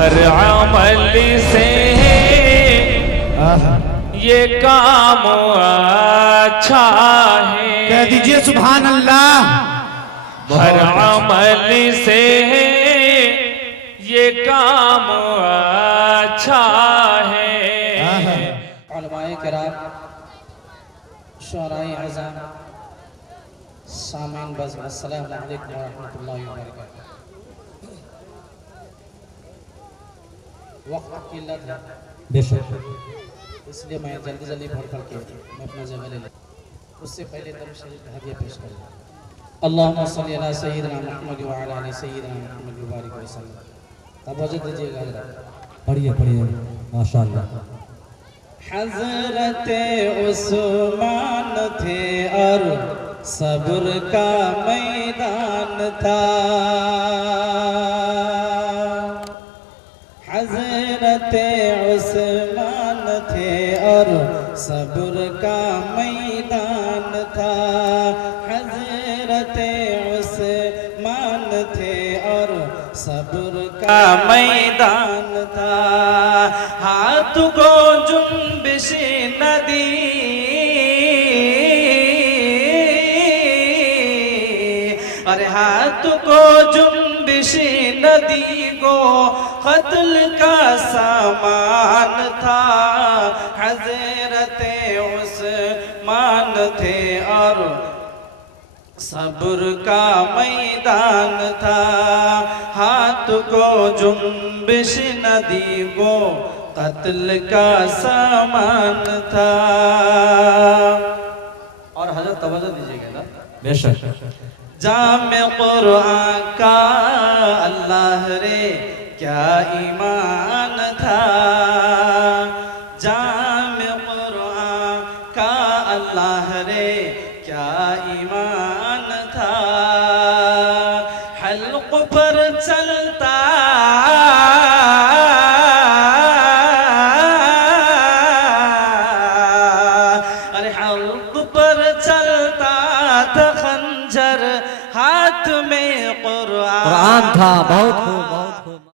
हर अमल से ये काम अच्छा है। कह दीजिए सुभान अल्लाह। हर अमल से ये काम अच्छा है। उलमाए किराम, शुअराए अज़म, सामीन बज़, अस्सलामु अलैकुम व रहमतुल्लाहि व बरकातहू। वक्त की किल्लत है, बेशक, इसलिए मैं जल्दी जल्दी पढ़ के मैं अपना जगह ले लेता। उससे पहले दरूद शरीफ का हदिया पेश करूँ। अल्लाहुम्मा सल्ली अला सय्यिदिना मुहम्मद व अला आलि सय्यिदिना मुहम्मद व बारिक वसल्लम। तवज्जो दीजिएगा जरा, पढ़िए पढ़िए माशाअल्लाह। हज़रत उस्मान थे और सब्र का मैदान था। हज़रत उस्मान थे और सब्र का मैदान था। हज़रत उस्मान थे और सब्र का मैदान था। हाथ को जुम्बिश नदी अरे हाथ को जुम्बिश नदी को कत्ल का सामान था। हज़रत उस्मान थे और सब्र का मैदान था। हाथ को जुम्बिश नदी को कत्ल का सामान था। और हजरत तवज्जो दीजिएगा ना, बेशक। जामे कुरान का अल्लाह रे क्या ईमान था। जामे कुरान का अल्लाह रे क्या ईमान था। हल्क पर चलता अरे हल्क पर चलता था खंजर, हाथ में कुरान कुरान था। बहुत खूब बहुत खूब।